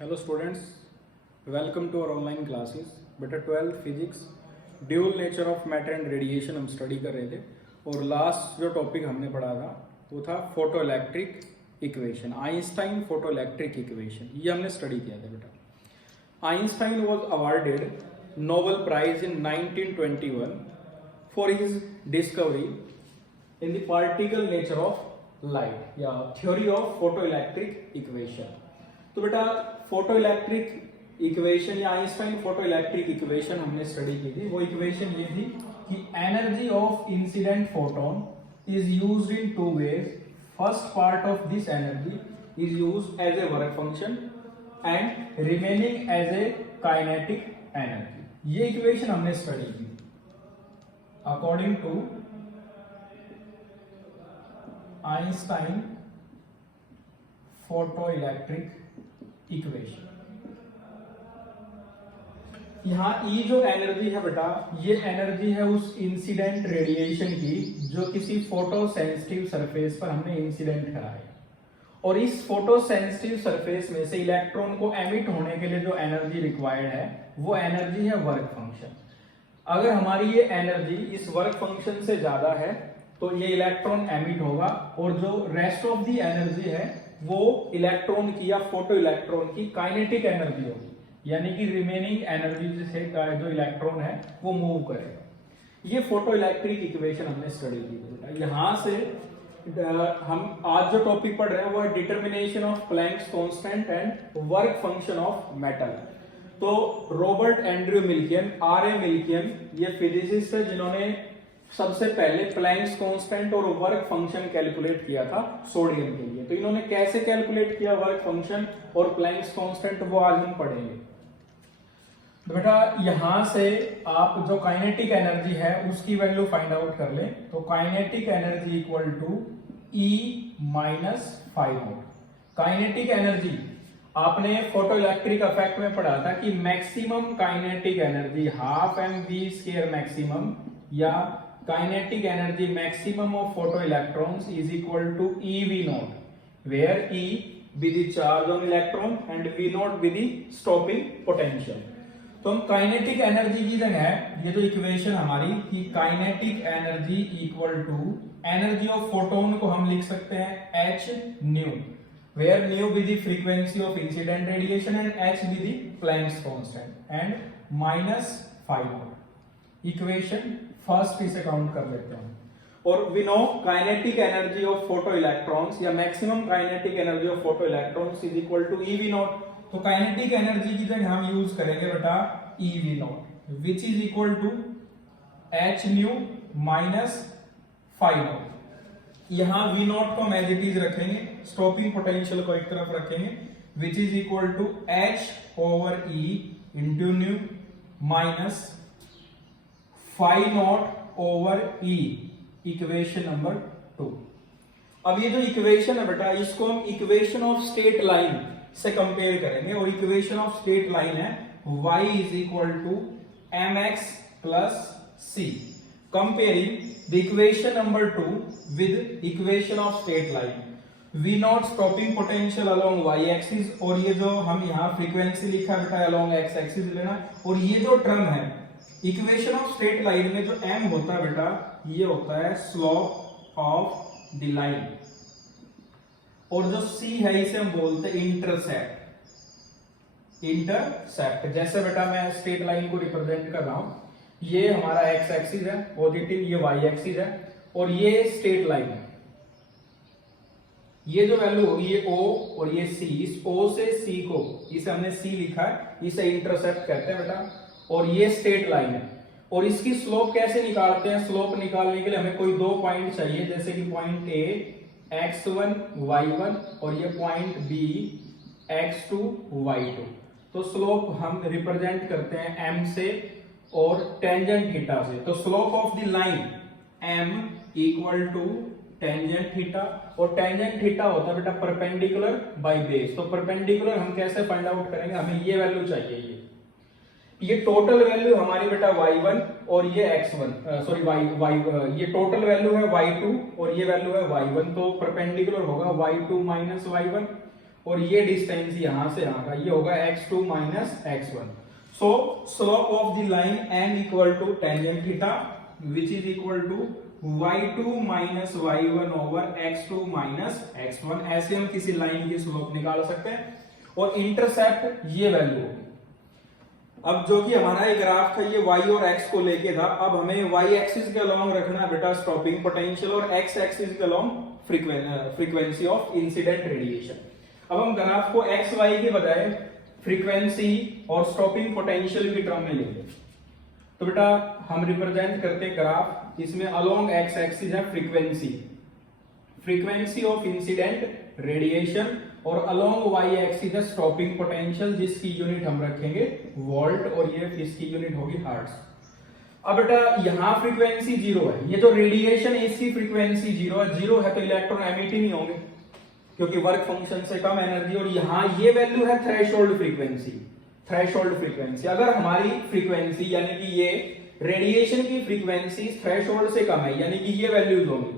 Hello students, welcome to our online classes. बेटा 12th physics dual nature of matter and radiation हम study कर रहे थे और लास्ट जो टॉपिक हमने पढ़ा था वो था photo electric equation, Einstein photo electric equation. ये हमने स्टडी किया था बेटा। Einstein was awarded Nobel prize in 1921 for his discovery in the particle nature of light या theory of photo electric equation. तो बेटा फोटो इलेक्ट्रिक इक्वेशन या Einstein photo electric equation हमने स्टडी की थी। वो इक्वेशन ये थी कि energy of incident photon is used in two ways. First part of this energy is used as a work function and remaining as a kinetic energy. ये equation हमने study की according to Einstein photo electric equation. यहां E जो energy है बेटा, ये energy है उस इंसिडेंट रेडिएशन की जो किसी फोटो सेंसिटिव सरफेस पर हमने इंसिडेंट करा है। और इस फोटो सेंसिटिव सरफेस में से इलेक्ट्रॉन को एमिट होने के लिए जो एनर्जी रिक्वायर्ड है वो एनर्जी है वर्क फंक्शन। अगर हमारी ये एनर्जी इस वर्क फंक्शन से ज्यादा है तो ये इलेक्ट्रॉन एमिट होगा और जो रेस्ट ऑफ दी एनर्जी है वो इलेक्ट्रॉन की या फोटो इलेक्ट्रॉन की काइनेटिक एनर्जी होगी, यानी कि रिमेनिंग एनर्जी से जो इलेक्ट्रॉन है वो मूव करेगा। ये फोटो इलेक्ट्रिक इक्वेशन हमने स्टडी की बेटा। यहां से हम आज जो टॉपिक पढ़ रहे हैं वो है determination of Planck's constant and work function of metal. तो रॉबर्ट एंड्रयू मिल्कियन, आर.ए. मिल्कियन, ये फिजिसिस्ट है जिन्होंने सबसे पहले प्लैंक्स कांस्टेंट और वर्क फंक्शन कैलकुलेट किया था सोडियम के लिए। तो इन्होंने कैसे कैलकुलेट किया वर्क फंक्शन और प्लैंक्स कांस्टेंट वो आज हम पढ़ेंगे। तो बेटा यहां से आप जो काइनेटिक एनर्जी है उसकी वैल्यू फाइंड आउट कर लें। तो kinetic energy equal to E minus 5 volt. Kinetic energy आपने फोटो इलेक्ट्रिक इफेक्ट में पढ़ा था कि maximum kinetic energy half mv² maximum या kinetic energy maximum of photo electrons is equal to EV0, where E be the charge on electron and V0 be the stopping potential। तो हम kinetic energy की जगह ये जो equation हमारी कि kinetic energy equal to energy of photon को हम लिख सकते हैं h nu, where nu be the frequency of incident radiation and h be the Planck's constant and -5। Equation first इसे काउंट कर लेते हैं। और we know kinetic energy of photo electrons या maximum kinetic energy of photo electrons is equal to EV0। तो kinetic energy की जगह हम यूज करेंगे बेटा EV0 which is equal to h nu minus 5। यहां V0 को हम एज इट इज रखेंगे, स्टॉपिंग पोटेंशियल को एक तरफ रखेंगे, which is equal to h over E into nu minus 5 over E, equation number 2। अब ये जो इक्वेशन है बेटा इसको हम इक्वेशन ऑफ स्ट्रेट लाइन से कंपेयर करेंगे और इक्वेशन ऑफ स्ट्रेट लाइन है y is equal to mx plus c। Comparing the equation number 2 with equation of straight line. V0 stopping potential along y axis और ये जो हम यहाँ frequency लिखा है बेटा अलोंग x एक्सिस लेना। और ये जो टर्म है इक्वेशन ऑफ स्ट्रेट लाइन में जो m होता है बेटा ये होता है स्लोप ऑफ द लाइन और जो c है इसे हम बोलते हैं इंटरसेप्ट। इंटरसेप्ट जैसे बेटा मैं स्ट्रेट लाइन को रिप्रेजेंट कर रहा हूं, ये हमारा x एक्सिस है पॉजिटिव, ये y एक्सिस है और ये स्ट्रेट लाइन है। ये जो वैल्यू होगी ये o और ये c, इस o से c को इसे हमने c लिखा है, इसे इंटरसेप्ट कहते हैं बेटा। और ये स्ट्रेट लाइन है और इसकी स्लोप कैसे निकालते हैं? स्लोप निकालने के लिए हमें कोई दो पॉइंट चाहिए, जैसे कि पॉइंट A x1 y1 और ये पॉइंट B x2 y2। तो स्लोप हम रिप्रेजेंट करते हैं m से और टेंजेंट थीटा से। तो slope of the line m equal to tangent theta और टेंजेंट थीटा होता है बेटा परपेंडिकुलर बाय बेस। तो परपेंडिकुलर हम कैसे फाइंड आउट करेंगे? हमें ये वैल्यू चाहिए, ये टोटल वैल्यू हमारी बेटा y1 और ये x1 सॉरी y ये टोटल वैल्यू है y2 और ये वैल्यू है y1। तो परपेंडिकुलर होगा y2 माइनस y1 और ये डिस्टेंस यहां से यहां का ये होगा x2 minus x1। So slope of the line m equal to tangent theta which is equal to y2 minus y1 over x2 minus x1। ऐसे हम किसी लाइन की स्लोप निकाल सकते हैं और इंटरसेप्ट ये वैल्यू होगी। अब जो कि हमारा एक ग्राफ था ये y और x को लेके था, अब हमें y एक्सिस के अलोंग रखना है बेटा स्टॉपिंग पोटेंशियल और x एक्सिस के along frequency of incident radiation. अब हम ग्राफ को x y के बजाय फ्रीक्वेंसी और स्टॉपिंग पोटेंशियल की टर्म में लेंगे। तो बेटा हम रिप्रेजेंट करते हैं ग्राफ, इसमें अलोंग x एक्सिस है फ्रीक्वेंसी ऑफ इंसिडेंट रेडिएशन और अलोंग y एक्सिस है स्टॉपिंग पोटेंशियल जिसकी यूनिट हम रखेंगे वोल्ट और ये इसकी यूनिट होगी हर्ट्ज। अब बेटा यहाँ फ्रीक्वेंसी जीरो है, ये जो रेडिएशन है इसकी फ्रीक्वेंसी जीरो है तो इलेक्ट्रॉन एमिट ही नहीं होंगे क्योंकि वर्क फंक्शन से कम एनर्जी। और यहाँ ये वैल्यू है थ्रेशोल्ड फ्रीक्वेंसी। अगर हमारी फ्रीक्वेंसी यानी कि ये रेडिएशन की फ्रीक्वेंसी थ्रेशोल्ड से कम है यानी कि ये वैल्यूज होंगी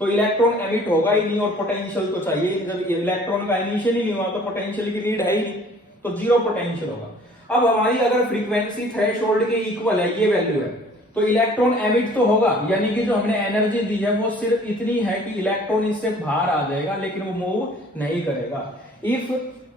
तो इलेक्ट्रॉन एमिट होगा ही नहीं और पोटेंशियल तो चाहिए। जब इलेक्ट्रॉन का एमिशन ही नहीं हुआ तो पोटेंशियल की नीड है ही नहीं, तो जीरो पोटेंशियल होगा। अब हमारी अगर फ्रीक्वेंसी थ्रेशोल्ड के इक्वल है ये वैल्यू है तो इलेक्ट्रॉन एमिट तो होगा यानी कि जो हमने एनर्जी दी है वो सिर्फ इतनी है कि इलेक्ट्रॉन इससे बाहर आ जाएगा लेकिन वो मूव नहीं करेगा। If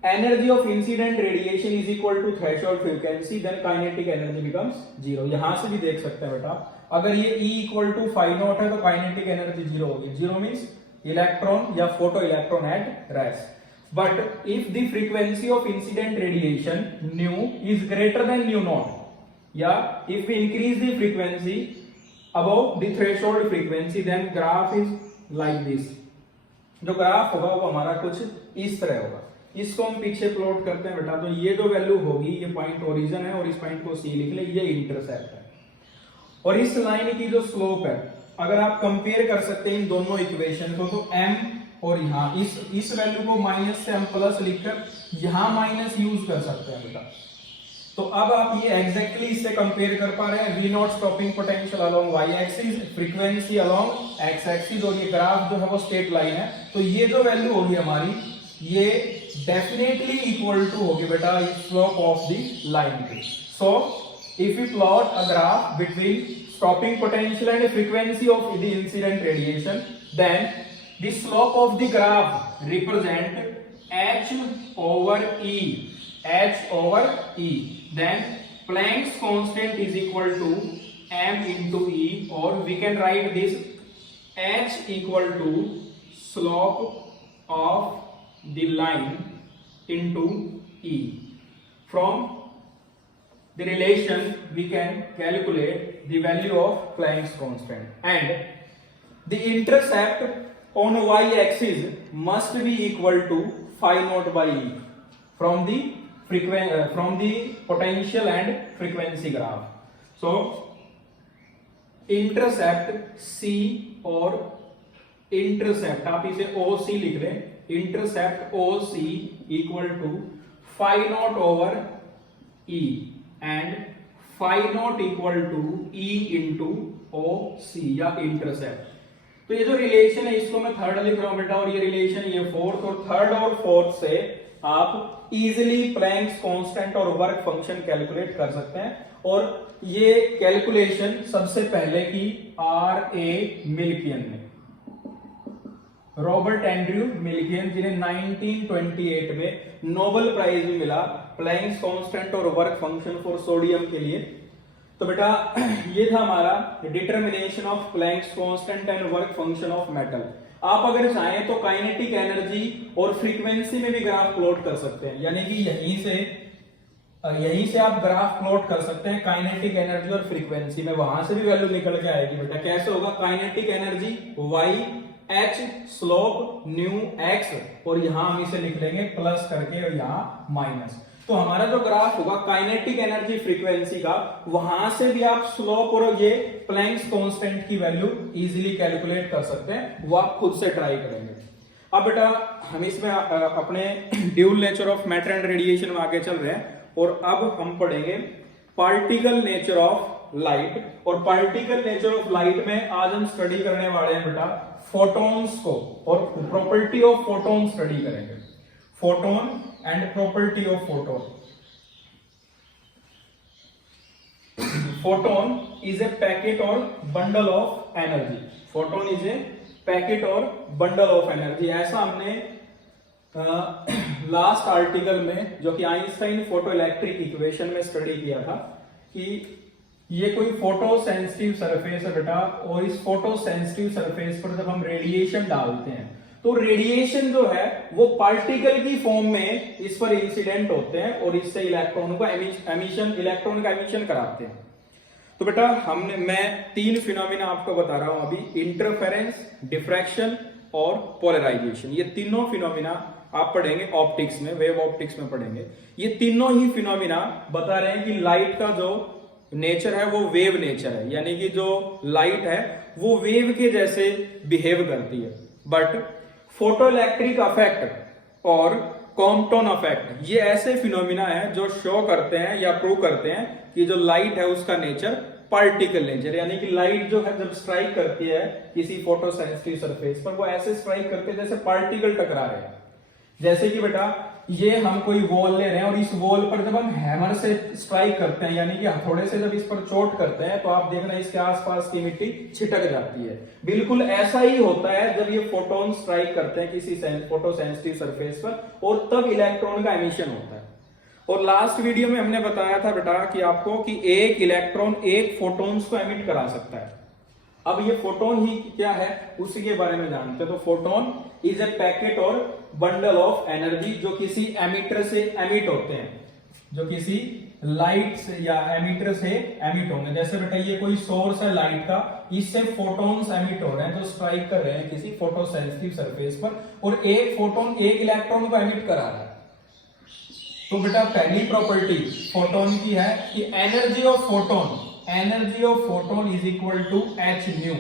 energy of incident radiation is equal to threshold frequency then kinetic energy becomes zero. यहां से भी देख सकते हैं बेटा अगर ये E equal to phi naught है तो काइनेटिक एनर्जी जीरो होगी। जीरो मींस इलेक्ट्रॉन या photo electron at rest. But if the frequency of incident radiation nu is greater than nu naught या if we increase the frequency above the threshold frequency then graph is like this. जो graph होगा वो हमारा कुछ इस तरह होगा। इसको हम पीछे प्लॉट करते हैं बेटा तो ये जो वैल्यू होगी ये पॉइंट ओरिजिन है और इस पॉइंट को C लिख ले, ये इंटरसेप्ट है। और इस लाइन की जो स्लोप है अगर आप कंपेयर कर सकते हैं इन दोनों इक्वेशन को तो m और यहाँ इस वैल्यू को माइनस से हम प्लस लिखकर यहाँ माइनस यूज कर सकते हैं बेटा। तो अब आप ये एग्जैक्टली इससे कंपेयर कर पा रहे हैं। V not stopping potential along y axis, frequency along x axis और ये ग्राफ जो है वो स्ट्रेट लाइन है। तो ये जो वैल्यू होगी हमारी ये डेफिनेटली इक्वल टू होगी बेटा स्लोप ऑफ द लाइन की। सो if we plot a graph between stopping potential and frequency of the incident radiation then the slope of the graph represent h over e then Planck's constant is equal to m into e or we can write this h equal to slope of the line into e. From the relation we can calculate the value of Planck's constant and the intercept on y axis must be equal to phi naught by e from the potential and frequency graph. So intercept C और intercept आप इसे OC लिख लें, intercept OC equal to phi naught over E and phi naught equal to E into OC या intercept. तो ये जो relation है इसको मैं थर्ड लिख रहा हूं बेटा और ये रिलेशन ये फोर्थ और थर्ड और फोर्थ से आप इजीली प्लैंक्स कांस्टेंट और वर्क फंक्शन कैलकुलेट कर सकते हैं। और ये कैलकुलेशन सबसे पहले की R.A. मिल्कियन ने, रॉबर्ट एंड्रयू मिल्कियन जिन्हें 1928 में नोबेल प्राइज भी मिला प्लैंक्स कांस्टेंट और वर्क फंक्शन फॉर सोडियम के लिए। तो बेटा ये था हमारा determination of Planck's constant and work function of metal. आप अगर चाहें तो काइनेटिक एनर्जी और फ्रीक्वेंसी में भी ग्राफ प्लॉट कर सकते हैं, यानी कि यहीं से आप ग्राफ प्लॉट कर सकते हैं काइनेटिक एनर्जी और फ्रीक्वेंसी में, वहां से भी वैल्यू निकल के आएगी बेटा। कैसे होगा? Kinetic energy y h slope new x और यहां हम इसे लिख लेंगे प्लस करके और यहां माइनस। तो हमारा जो ग्राफ होगा काइनेटिक एनर्जी फ्रीक्वेंसी का, वहां से भी आप स्लोप और ये प्लैंक्स कांस्टेंट की वैल्यू इजीली कैलकुलेट कर सकते हैं, वो आप खुद से ट्राई करेंगे। अब बेटा हम इसमें अपने dual nature of matter and radiation में आगे चल रहे हैं और अब हम पढ़ेंगे पार्टिकल नेचर ऑफ लाइट। और पार्टिकल नेचर ऑफ लाइट में आज हम स्टडी करने वाले हैं बेटा फोटॉन्स को और प्रॉपर्टी ऑफ फोटॉन स्टडी करेंगे। Photon and property of photon. Photon is a packet or bundle of energy. Photon is a packet or bundle of energy. ऐसा हमने लास्ट आर्टिकल में, जो कि आइंस्टाइन फोटो इलेक्ट्रिक इक्वेशन में study किया था, कि ये कोई फोटो सेंसिटिव सरफेस है बेटा, और इस फोटो सेंसिटिव सरफेस पर जब हम रेडिएशन डालते हैं तो रेडिएशन जो है वो पार्टिकल की फॉर्म में इस पर इंसिडेंट होते हैं और इससे इलेक्ट्रॉन का एमिशन कराते हैं. तो बेटा मैं 3 फिनोमिना आपको बता रहा हूं अभी, इंटरफेरेंस, डिफ्रैक्शन और पोलराइजेशन. ये तीनों फिनोमिना आप पढ़ेंगे ऑप्टिक्स में, वेव ऑप्टिक्स में पढ़ेंगे. ये तीनों ही फिनोमिना बता रहे हैं कि लाइट का जो नेचर है वो वेव नेचर है, यानी कि जो लाइट है वो वेव के जैसे बिहेव करती है. बट फोटो इलेक्ट्रिक अफेक्ट और कॉम्पटन अफेक्ट ये ऐसे फिनोमिना है जो शो करते हैं या प्रूव करते हैं कि जो लाइट है उसका नेचर पार्टिकल नेचर, यानी कि लाइट जो है जब स्ट्राइक करती है किसी फोटो सेंसिटिव सरफेस पर वो ऐसे स्ट्राइक करते हैं जैसे पार्टिकल टकरा रहे हैं. जैसे कि बेटा ये हम कोई वॉल ले रहे हैं और इस वॉल पर जब हम हैमर से स्ट्राइक करते हैं, यानी कि हथौड़े से जब इस पर चोट करते हैं, तो आप देखना इसके आसपास की मिट्टी छिटक जाती है. बिल्कुल ऐसा ही होता है जब ये फोटोन स्ट्राइक करते हैं किसी फोटो सेंसिटिव सरफेस पर, और तब इलेक्ट्रॉन का एमिशन होता है. और लास्ट वीडियो में हमने बताया था बेटा कि आपको कि एक इलेक्ट्रॉन एक फोटोन्स को एमिट करा सकता है. अब ये फोटोन ही क्या है उसी के बारे में जानते हैं. तो फोटोन इज ए पैकेट और बंडल ऑफ एनर्जी जो किसी एमिटर से एमिट होते हैं, जो किसी लाइट से या एमिटर से एमिट होंगे. जैसे बेटा ये कोई सोर्स है लाइट का, इससे फोटोन्स एमिट हो रहे हैं, जो स्ट्राइक कर रहे हैं किसी फोटो सेंसिटिव सरफेस पर, और एक फोटोन एक इलेक्ट्रॉन को एमिट करा रहा है. तो बेटा पहली प्रॉपर्टी फोटोन की है कि energy of photon is equal to h nu.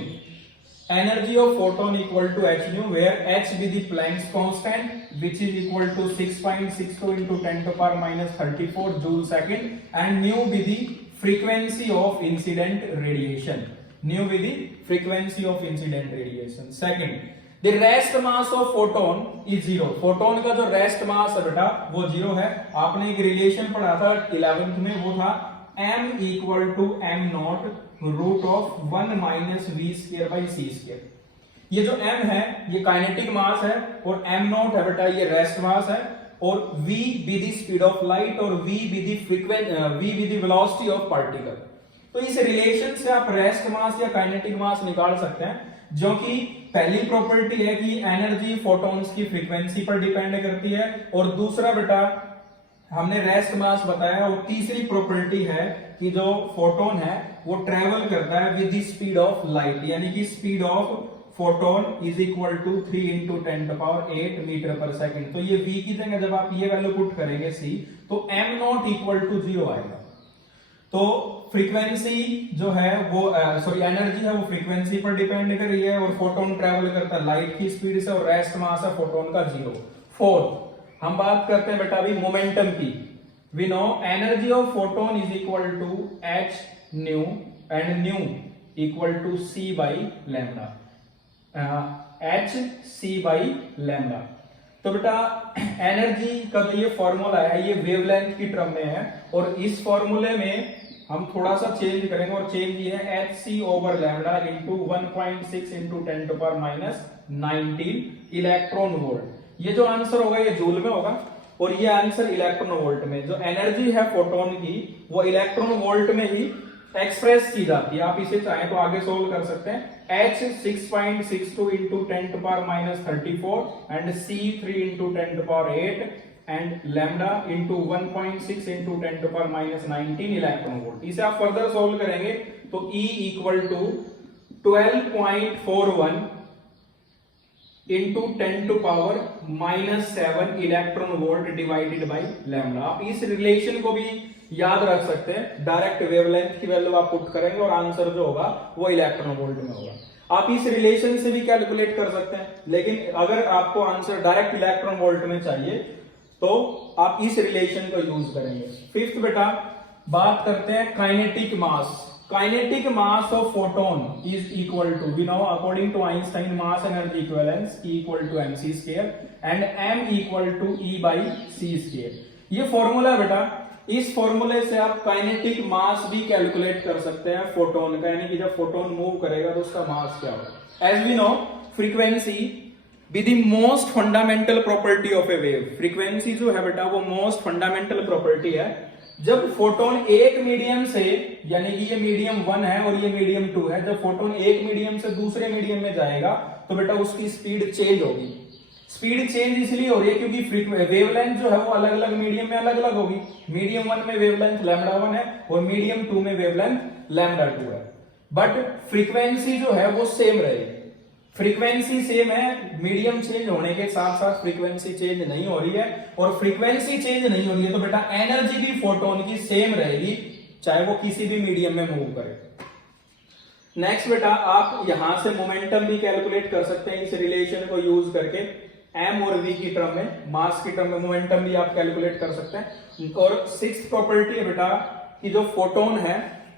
Energy of photon equal to h nu, where h be the Planck's constant, which is equal to 6.62 into 10 to power minus 34 joule second, and nu be the frequency of incident radiation. Nu be the frequency of incident radiation. Second, the rest mass of photon is 0. Photon का जो rest mass है बेटा वो 0 है. आपने एक relation पढ़ा था 11th में, वो था m equal to m naught root of 1 minus v square by c square. ये जो m है ये काइनेटिक मास है, और m नॉट है बेटा ये रेस्ट मास है, और v be the speed of light, और v be the velocity of particle. तो इस रिलेशन से आप रेस्ट मास या काइनेटिक मास निकाल सकते हैं, जो कि पहली प्रॉपर्टी है कि एनर्जी फोटॉन्स की फ्रीक्वेंसी पर डिपेंड करती है, और दूसरा बेटा हमने रेस्ट मास बताया, और तीसरी प्रॉपर्टी है कि जो फोटोन है वो ट्रेवल करता है with the speed of light, यानी कि speed of photon is equal to 3 into 10 to power 8 metre per second. तो ये v की जगह जब आप ये वैल्यू पुट करेंगे c, तो m नॉट इक्वल टू 0 आएगा. तो फ्रीक्वेंसी जो है वो एनर्जी है वो फ्रीक्वेंसी पर डिपेंड कर रही है, और फोटोन ट्रेवल करता है लाइट की स्पीड से, और रेस्ट मास है फोटोन का 0. फोर्थ हम बात करते हैं बेटा अभी मोमेंटम की. We know energy of photon is equal to h nu, and nu equal to c by lambda, h c by lambda. तो बेटा एनर्जी का जो ये फॉर्मूला है ये वेवलेंथ की टर्म में है, और इस फॉर्मूले में हम थोड़ा सा चेंज करेंगे, और चेंज ये है hc over lambda into 1.6 into 10 to power minus 19 electron volt. ये जो आंसर होगा ये जूल में होगा, और ये आंसर इलेक्ट्रॉन वोल्ट में. जो एनर्जी है फोटोन की वो इलेक्ट्रॉन वोल्ट में ही एक्सप्रेस की जाती है. आप इसे चाहें तो आगे सोल्व कर सकते हैं. h 6.62 into 10 to power minus 34 and c 3 into 10 to power 8 and lambda into 1.6 into 10 to power minus 19 electron volt. इसे आप फर्दर सोल्व करेंगे तो E equal to 12.41 into 10 to power minus 7 electron volt divided by lambda. आप इस relation को भी याद रख सकते हैं. डायरेक्ट वेवलेंथ की वैल्यू आप पुट करेंगे और आंसर जो होगा वो इलेक्ट्रॉन वोल्ट में होगा. आप इस रिलेशन से भी कैलकुलेट कर सकते हैं, लेकिन अगर आपको आंसर डायरेक्ट इलेक्ट्रॉन वोल्ट में चाहिए तो आप इस रिलेशन को यूज करेंगे. फिफ्थ बेटा बात करते हैं kinetic mass. Kinetic mass of photon is equal to, we know according to Einstein mass energy equivalence E equal to mc square and m equal to E by c square. ये formula है बेटा, इस फॉर्मूले से आप kinetic मास भी calculate कर सकते हैं फोटोन का, यानी कि जब फोटोन मूव करेगा तो उसका मास क्या होगा। As we know frequency be the most fundamental property of a wave. Frequency जो है बेटा वो मोस्ट फंडामेंटल प्रॉपर्टी है। जब फोटोन एक मीडियम से, यानी कि ये मीडियम 1 है और ये मीडियम 2 है, जब फोटोन एक मीडियम से दूसरे मीडियम में जाएगा तो बेटा उसकी स्पीड चेंज होगी। स्पीड चेंज इसलिए हो रही है क्योंकि वेवलेंथ जो है वो अलग अलग मीडियम में अलग अलग होगी। मीडियम 1 में वेवलेंथ λ1 है और मीडियम 2 में वेवलेंथ λ2 है, बट फ्रीक्वेंसी जो है वो सेम रहेगी। फ्रीक्वेंसी सेम है, मीडियम चेंज होने के साथ साथ फ्रीक्वेंसी चेंज नहीं हो रही है, और फ्रीक्वेंसी चेंज नहीं हो रही है तो बेटा एनर्जी भी फोटोन की सेम रहेगी, चाहे वो किसी भी मीडियम में मूव करे। नेक्स्ट बेटा, आप यहां से मोमेंटम भी कैलकुलेट कर सकते हैं इस रिलेशन को यूज करके। m और v की टर्म में, मास की टर्म में मोमेंटम भी आप कैलकुलेट कर सकते हैं। और सिक्स्थ प्रॉपर्टी है बेटा कि जो फोटोन है,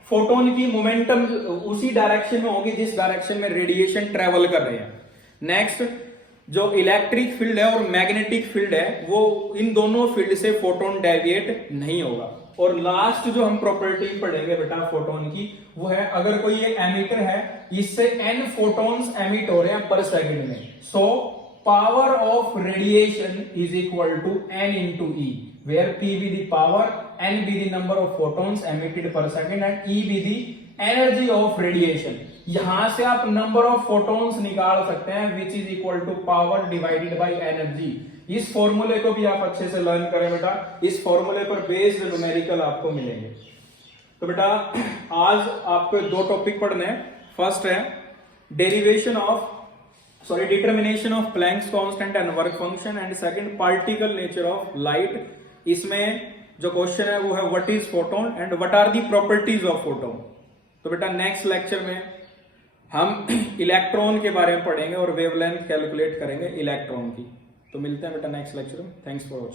फोटोन की मोमेंटम उसी डायरेक्शन में होगी जिस डायरेक्शन में रेडिएशन ट्रेवल कर रहे हैं। नेक्स्ट, जो इलेक्ट्रिक फील्ड है और मैग्नेटिक फील्ड है, वो इन दोनों फील्ड से फोटोन डेविएट नहीं होगा। और लास्ट जो हम प्रॉपर्टी पढ़ेंगे बेटा फोटोन की, वो है अगर कोई ये एमिटर है, इससे n फोटोन्स एमिट हो रहे हैं पर सेकंड में, so power of radiation is equal to n into E, where P be the power, n be the number of photons emitted per second and E be the energy of radiation। यहां से आप number of photons निकाल सकते हैं which is equal to power divided by energy. इस फॉर्मूले को भी आप अच्छे से लर्न करें बेटा, इस फॉर्मूले पर बेस्ड न्यूमेरिकल आपको मिलेंगे। तो बेटा आज आपको दो टॉपिक पढ़ने हैं। फर्स्ट है determination of Planck's constant and work function, and second particle nature of light. इसमें जो क्वेश्चन है वो है what is photon and what are the properties of photon. तो बेटा नेक्स्ट लेक्चर में हम इलेक्ट्रॉन के बारे में पढ़ेंगे और वेवलेंथ कैलकुलेट करेंगे इलेक्ट्रॉन की। तो मिलते हैं बेटा नेक्स्ट लेक्चर में। Thanks for watching.